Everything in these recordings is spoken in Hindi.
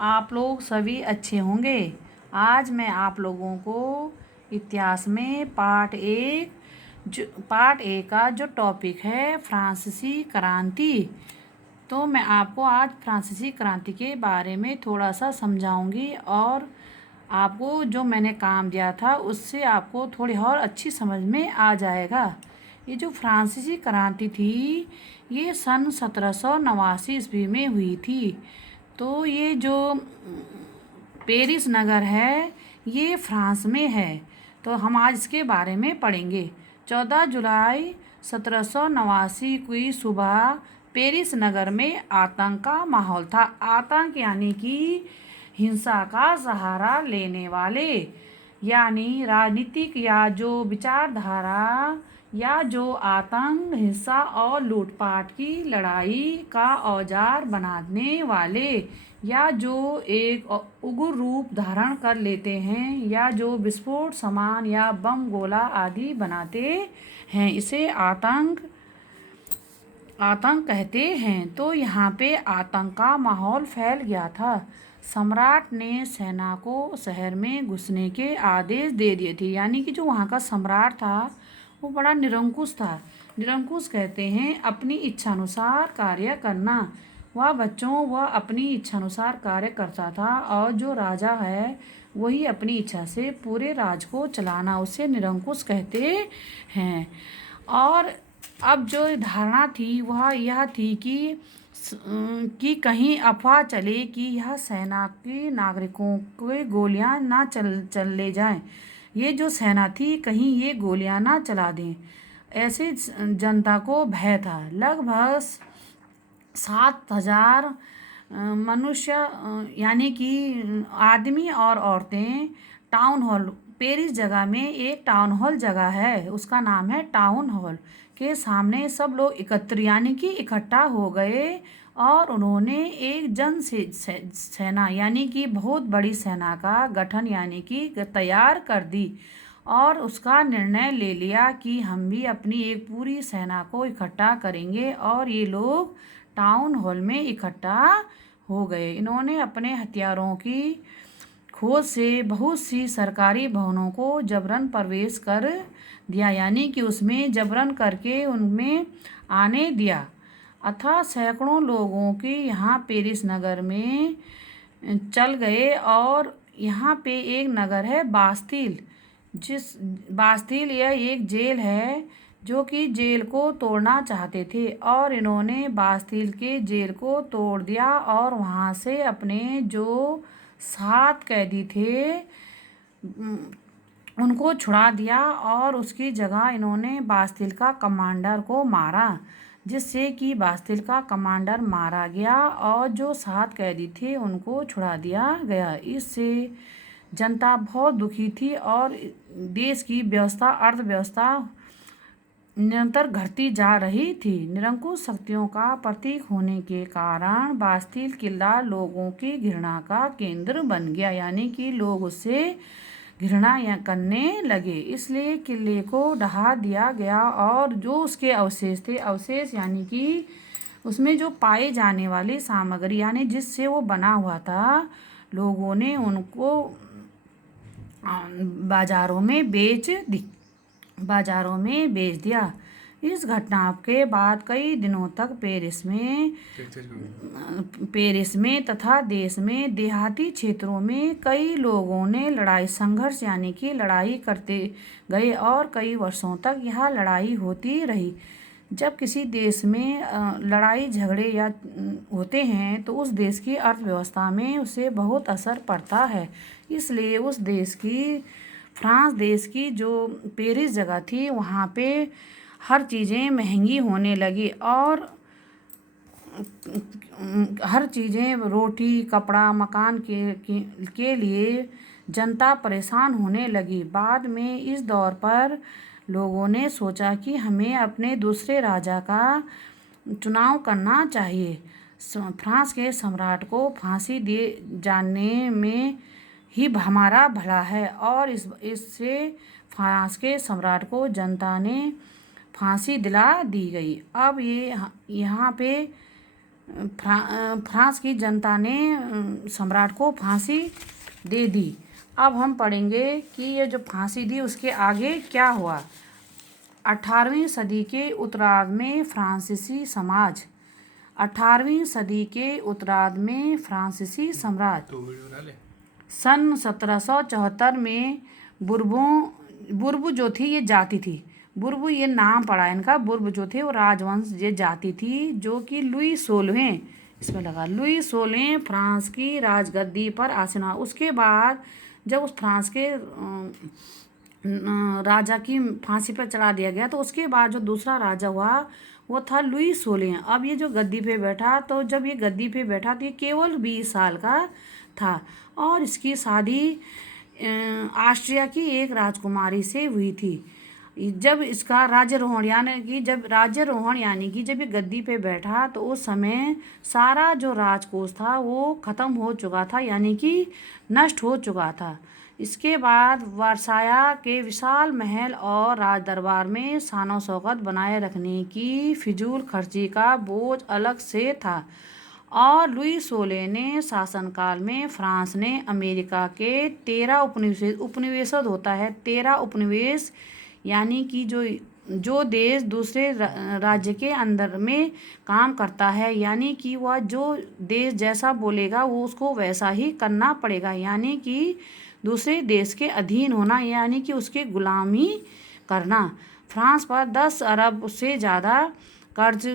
आप लोग सभी अच्छे होंगे। आज मैं आप लोगों को इतिहास में पार्ट ए का जो टॉपिक है फ्रांसीसी क्रांति, तो मैं आपको आज फ्रांसीसी क्रांति के बारे में थोड़ा सा समझाऊंगी और आपको जो मैंने काम दिया था उससे आपको थोड़ी और अच्छी समझ में आ जाएगा। ये जो फ्रांसीसी क्रांति थी ये सन 1789 ईस्वी में हुई थी। तो ये जो पेरिस नगर है ये फ्रांस में है। तो हम आज इसके बारे में पढ़ेंगे। 14 जुलाई 1789 की सुबह पेरिस नगर में आतंक का माहौल था। आतंक यानी कि हिंसा का सहारा लेने वाले, यानी राजनीतिक या जो विचारधारा या जो आतंक, हिंसा और लूटपाट की लड़ाई का औजार बनाने वाले, या जो एक उग्र रूप धारण कर लेते हैं, या जो विस्फोट सामान या बम गोला आदि बनाते हैं, इसे आतंक कहते हैं। तो यहाँ पे आतंक का माहौल फैल गया था। सम्राट ने सेना को शहर में घुसने के आदेश दे दिए थे। यानी कि जो वहाँ का सम्राट था वो बड़ा निरंकुश था। निरंकुश कहते हैं अपनी इच्छानुसार कार्य करना। वह अपनी इच्छानुसार कार्य करता था और जो राजा है वही अपनी इच्छा से पूरे राज को चलाना, उसे निरंकुश कहते हैं। और अब जो धारणा थी वह यह थी कि कहीं अफवाह चले कि यह सेना के नागरिकों को गोलियां ना चल ले जाएं। ये जो सेना थी कहीं ये गोलियां ना चला दें, ऐसे जनता को भय था। लगभग 7,000 मनुष्य यानी कि आदमी और औरतें टाउन हॉल, पेरिस जगह में एक टाउन हॉल जगह है, उसका नाम है टाउन हॉल, के सामने सब लोग इकट्ठा हो गए और उन्होंने एक सेना यानी कि बहुत बड़ी सेना का गठन यानी कि तैयार कर दी और उसका निर्णय ले लिया कि हम भी अपनी एक पूरी सेना को इकट्ठा करेंगे। और ये लोग टाउन हॉल में इकट्ठा हो गए। इन्होंने अपने हथियारों की खोज से बहुत सी सरकारी भवनों को जबरन प्रवेश कर दिया, यानी कि उसमें जबरन करके उनमें आने दिया। अतः सैकड़ों लोगों के यहाँ पेरिस नगर में चल गए। और यहाँ पे एक नगर है बास्तिल, बास्तिल यह एक जेल है जो कि जेल को तोड़ना चाहते थे और इन्होंने बास्तिल के जेल को तोड़ दिया और वहाँ से अपने जो 7 कैदी थे उनको छुड़ा दिया और उसकी जगह इन्होंने बास्तिल का कमांडर को मारा, जिससे कि बास्तिल का कमांडर मारा गया और जो 7 कैदी थे उनको छुड़ा दिया गया। इससे जनता बहुत दुखी थी और देश की अर्थव्यवस्था निरंतर घटती जा रही थी। निरंकुश शक्तियों का प्रतीक होने के कारण बास्तिल किला लोगों की घृणा का केंद्र बन गया, यानी कि लोग उससे घृणा करने लगे। इसलिए किले को ढहा दिया गया और जो उसके अवशेष थे, अवशेष यानी कि उसमें जो पाए जाने वाली सामग्री यानी जिससे वो बना हुआ था, लोगों ने उनको बाजारों में बेच दिया। इस घटना के बाद कई दिनों तक पेरिस में तथा देश में देहाती क्षेत्रों में कई लोगों ने लड़ाई संघर्ष यानी कि लड़ाई करते गए और कई वर्षों तक यह लड़ाई होती रही। जब किसी देश में लड़ाई झगड़े या होते हैं तो उस देश की अर्थव्यवस्था में उससे बहुत असर पड़ता है। इसलिए उस देश की, फ्रांस देश की जो पेरिस जगह थी वहाँ पे हर चीज़ें महंगी होने लगी और हर चीज़ें, रोटी, कपड़ा, मकान के लिए जनता परेशान होने लगी। बाद में इस दौर पर लोगों ने सोचा कि हमें अपने दूसरे राजा का चुनाव करना चाहिए। फ्रांस के सम्राट को फांसी दिए जाने में ही हमारा भला है और इससे फ्रांस के सम्राट को जनता ने फांसी दिला दी गई। अब ये यहाँ पे फ्रांस की जनता ने सम्राट को फांसी दे दी। अब हम पढ़ेंगे कि ये जो फांसी दी उसके आगे क्या हुआ। 18वीं सदी के उत्तरार्ध में फ्रांसीसी समाज 18वीं सदी के उत्तरार्ध में फ्रांसीसी साम्राज्य सन 1774 में बुर्ब जो थी ये जाति थी। बुर्ब ये नाम पड़ा इनका। बुर्ब जो थे वो राजवंश ये जाति थी जो कि लुई 16वें इसमें लगा लुई 16वें फ्रांस की राजगद्दी पर आसीन हुआ। उसके बाद जब उस फ्रांस के राजा की फांसी पर चढ़ा दिया गया तो उसके बाद जो दूसरा राजा हुआ वो था लुई 16। अब ये जो गद्दी पे बैठा तो जब ये गद्दी पे बैठा तो ये केवल 20 साल का था और इसकी शादी ऑस्ट्रिया की एक राजकुमारी से हुई थी। जब इसका राज्यारोहण यानी कि जब ये गद्दी पे बैठा तो उस समय सारा जो राजकोष था वो ख़त्म हो चुका था, यानी कि नष्ट हो चुका था। इसके बाद वर्साया के विशाल महल और राज दरबार में शानो शौकत बनाए रखने की फिजूल खर्ची का बोझ अलग से था और लुई 16 ने शासनकाल में फ्रांस ने अमेरिका के 13 उपनिवेश होता है 13 उपनिवेश, यानी कि जो देश दूसरे राज्य के अंदर में काम करता है, यानी कि वह जो देश जैसा बोलेगा वो उसको वैसा ही करना पड़ेगा, यानी कि दूसरे देश के अधीन होना, यानी कि उसके गुलामी करना। फ्रांस पर 10 अरब से ज़्यादा कर्ज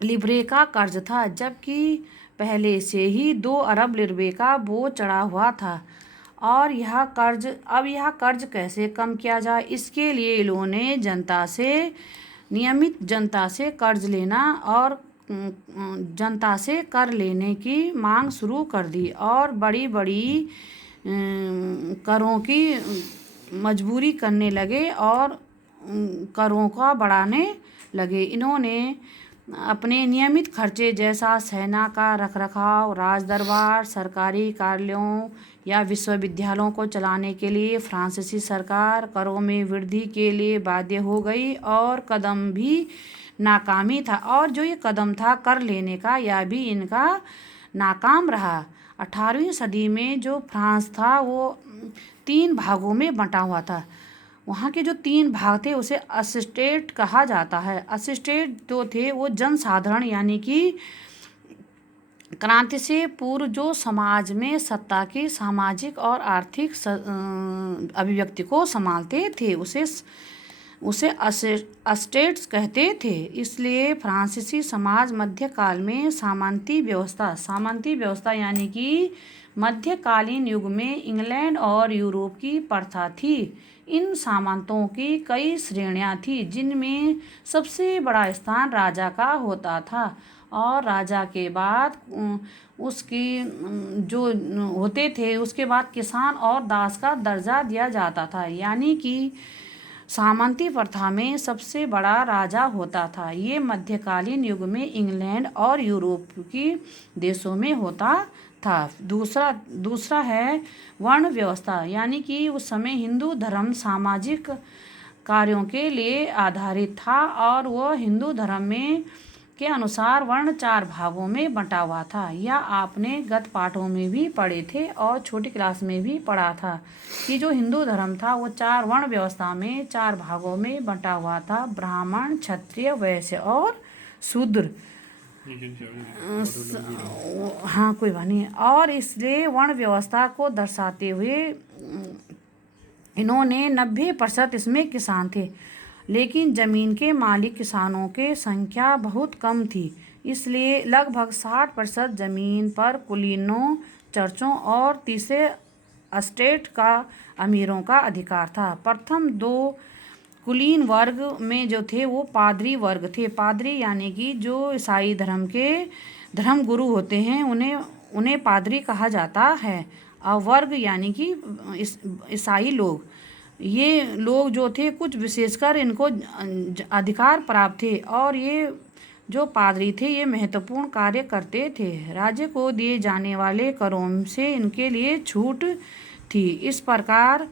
लिब्रे का कर्ज था, जबकि पहले से ही 2 अरब लिब्रे का बोझ चढ़ा हुआ था। और यह कर्ज कैसे कम किया जाए, इसके लिए इन्होंने नियमित जनता से कर्ज लेना और जनता से कर लेने की मांग शुरू कर दी और बड़ी बड़ी करों की मजबूरी करने लगे और करों का बढ़ाने लगे। इन्होंने अपने नियमित खर्चे जैसा सेना का रखरखाव, राज दरबार, सरकारी कार्यालयों या विश्वविद्यालयों को चलाने के लिए फ्रांसीसी सरकार करों में वृद्धि के लिए बाध्य हो गई और कदम भी नाकामी था। और जो ये कदम था कर लेने का, यह भी इनका नाकाम रहा। 18वीं सदी में जो फ्रांस था वो 3 भागों में बंटा हुआ था। वहाँ के जो 3 भाग थे उसे असिस्टेट कहा जाता है। असिस्टेट जो थे वो जनसाधारण, यानी कि क्रांति से पूर्व जो समाज में सत्ता की सामाजिक और आर्थिक अभिव्यक्ति को संभालते थे उसे अस्टेट्स कहते थे। इसलिए फ्रांसीसी समाज मध्यकाल में सामंती व्यवस्था यानी कि मध्यकालीन युग में इंग्लैंड और यूरोप की प्रथा थी। इन सामंतों की कई श्रेणियां थी, जिनमें सबसे बड़ा स्थान राजा का होता था और राजा के बाद उसकी जो होते थे उसके बाद किसान और दास का दर्जा दिया जाता था, यानी कि सामंती प्रथा में सबसे बड़ा राजा होता था। ये मध्यकालीन युग में इंग्लैंड और यूरोप की देशों में होता था। दूसरा है वर्ण व्यवस्था, यानी कि उस समय हिंदू धर्म सामाजिक कार्यों के लिए आधारित था और वह हिंदू धर्म में के अनुसार वर्ण 4 भागों में बंटा हुआ था। यह आपने गत पाठों में भी पढ़े थे और छोटी क्लास में भी पढ़ा था कि जो हिंदू धर्म था वो 4 वर्ण व्यवस्था में 4 भागों में बंटा हुआ था: ब्राह्मण, क्षत्रिय, वैश्य और शूद्र। हाँ, कोई बात नहीं। और इसलिए वर्ण व्यवस्था को दर्शाते हुए इन्होंने 90% इसमें किसान थे, लेकिन ज़मीन के मालिक किसानों की संख्या बहुत कम थी। इसलिए लगभग 60% ज़मीन पर कुलीनों, चर्चों और तीसरे एस्टेट का अमीरों का अधिकार था। प्रथम 2 कुलीन वर्ग में जो थे वो पादरी वर्ग थे। पादरी यानी कि जो ईसाई धर्म के धर्म गुरु होते हैं उन्हें पादरी कहा जाता है। और वर्ग यानी कि ईसाई लोग, ये लोग जो थे कुछ विशेषकर इनको अधिकार प्राप्त थे और ये जो पादरी थे ये महत्वपूर्ण कार्य करते थे। राज्य को दिए जाने वाले करों से इनके लिए छूट थी। इस प्रकार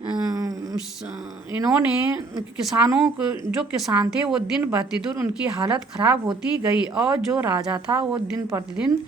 इन्होंने किसानों को, जो किसान थे वो दिन प्रतिदिन उनकी हालत ख़राब होती गई, और जो राजा था वो दिन प्रतिदिन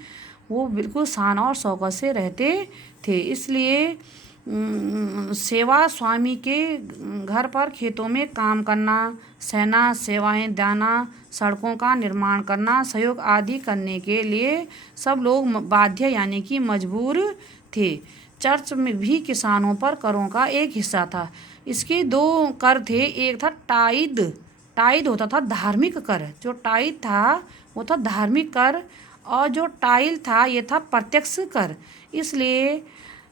वो बिल्कुल शान और शौकत से रहते थे। इसलिए सेवा स्वामी के घर पर खेतों में काम करना, सेना सेवाएं देना, सड़कों का निर्माण करना, सहयोग आदि करने के लिए सब लोग बाध्य यानी कि मजबूर थे। चर्च में भी किसानों पर करों का एक हिस्सा था। इसके दो कर थे, एक था टाइद। टाइद होता था धार्मिक कर, जो टाइद था वो था धार्मिक कर, और जो टाइल था ये था प्रत्यक्ष कर। इसलिए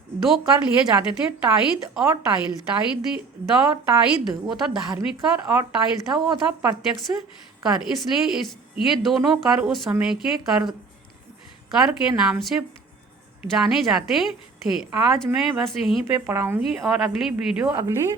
दो कर लिए जाते थे, टाइद और टाइल। टाइद वो था धार्मिक कर, और टाइल था वो था प्रत्यक्ष कर। इसलिए ये दोनों कर उस समय के कर के नाम से जाने जाते थे। आज मैं बस यहीं पे पढ़ाऊँगी, और अगली वीडियो अगली